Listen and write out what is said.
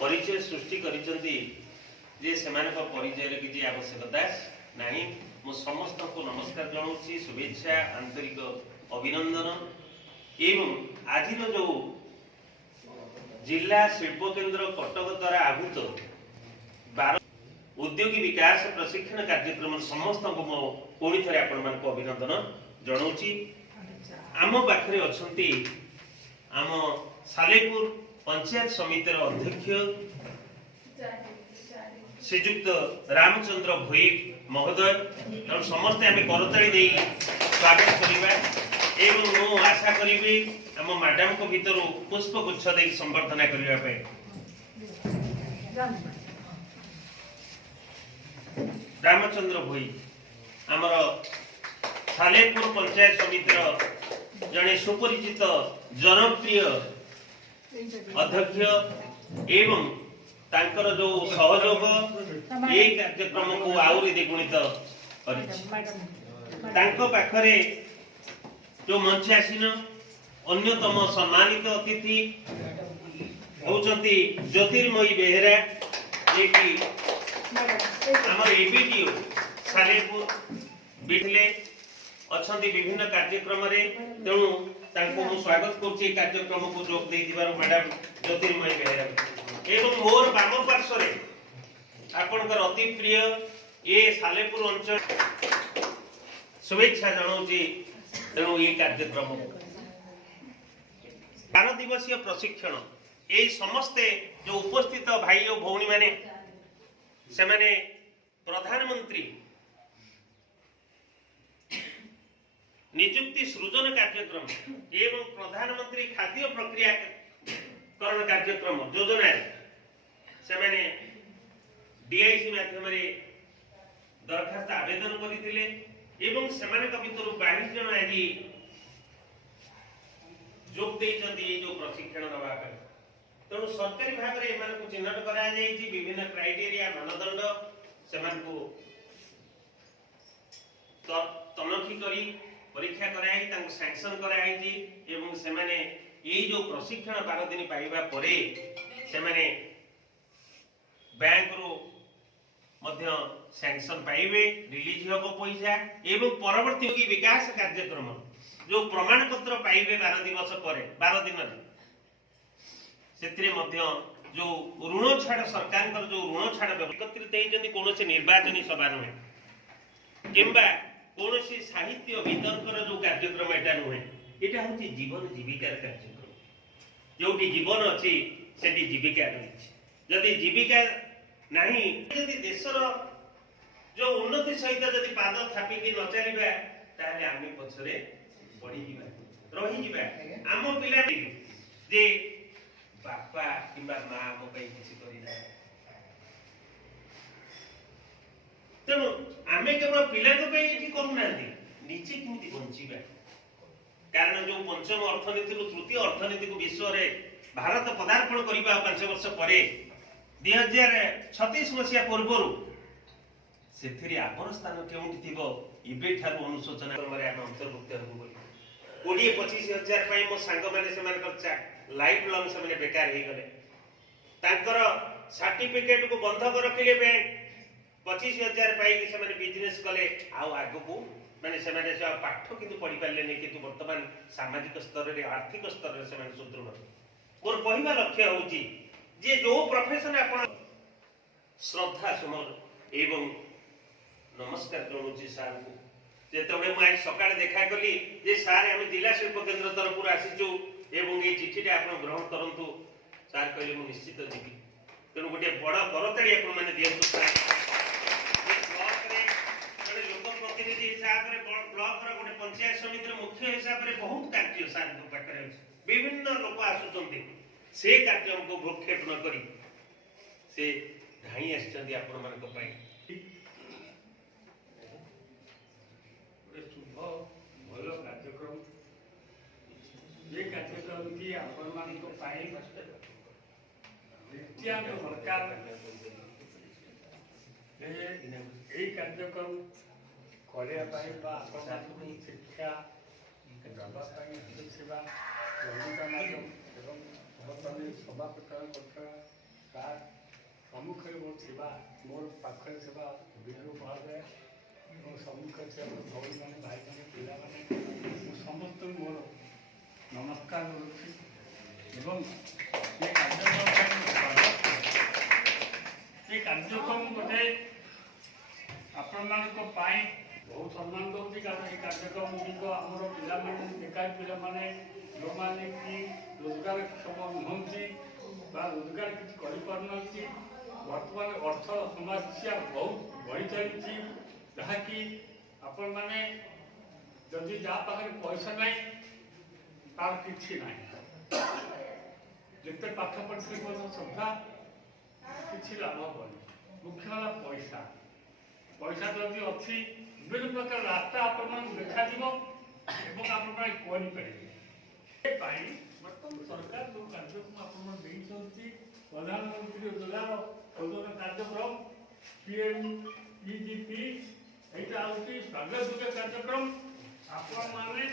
परिचय सृष्टि करिसंती जे सेमानक परिचय रे किछि आवश्यकता नाही। मु समस्त को नमस्कार जनाउछि, शुभेच्छा, आंतरिक अभिनंदन। एवं आज जो जिला शिल्प केन्द्र कटक द्वारा आहूत 12 उद्योगी विकास प्रशिक्षण कार्यक्रम समस्त को मो पुणी थरे आपण मान को अभिनंदन जनाउछि। आम पाखरे अछंती आम सालेपुर पंचायत समितिर अध्यक्ष श्रीजुक्त रामचंद्र भोई महोदय, समस्ते आम करताली दे स्वागत करिबा एवं मु आशा करिबी आम मैडम को भीतर पुष्पगुच्छ दे संबर्धना करिबा पे। रामचंद्र भोई आमर सालेपुर पंचायत समितिर जने सुपरिचित जनप्रिय अध्यक्ष एवं तांकर जो सहयोग ये कार्यक्रम को आउरी द्विगुणित तांको पाखरे जो मंच आसीन अन्यतम सम्मानित अतिथि होचंती ज्योतिर्मयी बेहेरा जे कि हमर एबीटीओ सालेपुर बिठले अछंती विभिन्न कार्यक्रम रे। तेणु तांको मु स्वागत करछि कार्यक्रम को जोग दे दिबार मैडम ज्योतिर्मयी बेहेरा एवं मोर बाम पार्श्व रे आपनकर अति प्रिय ए सालेपुर अंचल शुभेच्छा जनाउछि। तेणु ये कार्यक्रम 12 दिवसीय प्रशिक्षण ए समस्ते जो उपस्थित भाई और भौणी माने से माने प्रधानमंत्री नियुक्ति सृजन कार्यक्रम एवं प्रधानमंत्री खाद्य प्रक्रियाकरण कार्यक्रम योजना से माने डीआईसी माध्यम रे दरखास्त आवेदन करथिले एवं सेमाने भितर 22 जन आज जोग देइछन्ती जो प्रशिक्षण दबा पे। तेणु सरकारी भाव में एमान को चिन्हट करा जायछि विभिन्न क्राइटेरिया मानदंड सेमान को तनखी करी परीक्षा कराई तांको सैंक्शन कराई एवं सेमाने यही जो प्रशिक्षण 12 दिन पाइबा परे सेमाने बैंक रो मध्य सैंक्शन पाइबे, रिलीज होबो पैसा एवं परवर्ती विकास कार्यक्रम जो प्रमाण पत्र पाइबे 12 दिवस परे 12 दिन रे सेत्रे मध्य जो ऋण छाड़ सरकार जो ऋण छाड़ एकत्रित होइछन्ती कोनोसे निर्वाचन सभा नुहे किंबा कोनोसी साहित्य वितर्कर जो कार्यक्रम एटा नुहे, एटा होची जीवन जीविकार कार्यक्रम। जोटी जीवन अछि सेठी जीविका रहिछि। जदि जीविका नाही जदि देशर जो उन्नति सहित जदि पाद थापी कि न चलिबा ताले आमी पछरे पड़ी जिबा रही जिबा। आम पिला जे बापा किंबा मां मो पई किछि करि ना, तेणु आमे केवल पिला को पे एठी करूना निजे किमिति बंचिबा। कारण जो पंचम अर्थनीति रु तृतीय अर्थनीति को विश्व रे भारत पदार्पण करिबा 5 वर्ष परे 2036 मसिया पूर्वरु सेथिरि आपन स्थान केउंटी थिबो इबे ठारु अनुशोचना क्रमरे हम अंतर्भुक्त हबो बोली 20-25 हजार पई मो सांग माने से मानकर लाइफ लॉन्ग से माने बेकार हे गले तांकर सर्टिफिकेट को बंधक रखिले बैंक 25 हजार पाई से माने बिजनेस कले आउ आगु को माने से माने से पाठ किंतु पढि पाले नै किंतु वर्तमान सामाजिक स्तर रे आर्थिक स्तर रे से माने सुदृढ़। मोर पहिला लक्ष्य होची जे जो प्रोफेशन आपण श्रद्धा सुमन एवं नमस्कार जणुची सार को जेतबे म आज सकाळे देखा कली जे सार हम जिला शिल्प केन्द्र तरफ आसीचु एवं ए चिठीटा आपण ग्रहण करंतु सार कहले मु निश्चित जीवी। तेणु गोटे बड़ करताली आपण माने दियंतु सार ब्लॉक रे जने लोक प्रतिनिधि हिसाब रे ब्लॉक रे गोटे पंचायत समिति रे मुख्य हिसाब रे बहुत कार्य सार को पाखरे विभिन्न लोक आसुचंती से कार्यक्रम को भ्रूक्षेप न करी से धाई आछंती आपण मान को पाई शुभ भल कार्यक्रम ये कार्यक्रम की आपण मान को पाई नित्यान दरकार ए कार्यक्रम କରିବା ପାଇଁ ବା ଆପଣମାନଙ୍କୁ ଶିକ୍ଷା ଦେବା ପାଇଁ ହେଉଥିବା ଅଧିକାରୀମାନେ ଏବଂ ବର୍ତ୍ତମାନ ସଭାପତି କରୁଥିବା ତା ସମ୍ମୁଖରେ ମୋର ଥିବା ମୋର ପାଖରେ ଥିବା ବିଜୁ ମହୋଦୟ ଏବଂ ସମ୍ମୁଖରେ ଥିବା ମୋର ଭଉଣୀମାନେ ଭାଇମାନେ ପିଲାମାନେ ମୁଁ ସମସ୍ତଙ୍କୁ ମୋର ନମସ୍କାର କରୁଛି ଏବଂ ଏ କାର୍ଯ୍ୟକ୍ରମ ଗୋଟେ ଆପଣମାନଙ୍କ ପାଇଁ ବହୁତ ସମ୍ମାନ ଦେଉଛି କାରଣ ଏ କାର୍ଯ୍ୟକ୍ରମ ଗୁଡ଼ିକ ଆମର ପିଲାମାନେ ବେକାରୀ ପିଲାମାନେ ଯେଉଁମାନେ କି ରୋଜଗାରକ୍ଷମ ନୁହନ୍ତି ବା ରୋଜଗାର କିଛି କରିପାରୁନାହାନ୍ତି ବର୍ତ୍ତମାନ ଅର୍ଥ ସମସ୍ୟା ବହୁତ ବଢ଼ି ଚାଲିଛି ଯାହାକି ଆପଣମାନେ ଯଦି ଯାହା ପାଖରେ ପଇସା ନାହିଁ ତାର କିଛି ନାହିଁ ଯେତେ ପାଠ ପଢ଼ିଥିଲେ ମଧ୍ୟ ସୁଦ୍ଧା କିଛି ଲାଭ ହେବନି ମୁଖ୍ୟ ହେଲା ପଇସା ପଇସା ଯଦି ଅଛି ବିଭିନ୍ନ ପ୍ରକାର ରାସ୍ତା ଆପଣମାନଙ୍କୁ ଦେଖାଯିବ ଏବଂ ଆପଣମାନେ କରିପାରିବେ ଏ ପାଇଁ ବର୍ତ୍ତମାନ ସରକାର ଯେଉଁ କାର୍ଯ୍ୟକ୍ରମ ଆପଣମାନେ ଦେଇଛନ୍ତି ପ୍ରଧାନମନ୍ତ୍ରୀ ରୋଜଗାର ସୃଜନ କାର୍ଯ୍ୟକ୍ରମ PMEGP ଏଇଟା ହେଉଛି ସ୍ୱାଗତ କାର୍ଯ୍ୟକ୍ରମ ଆପଣମାନେ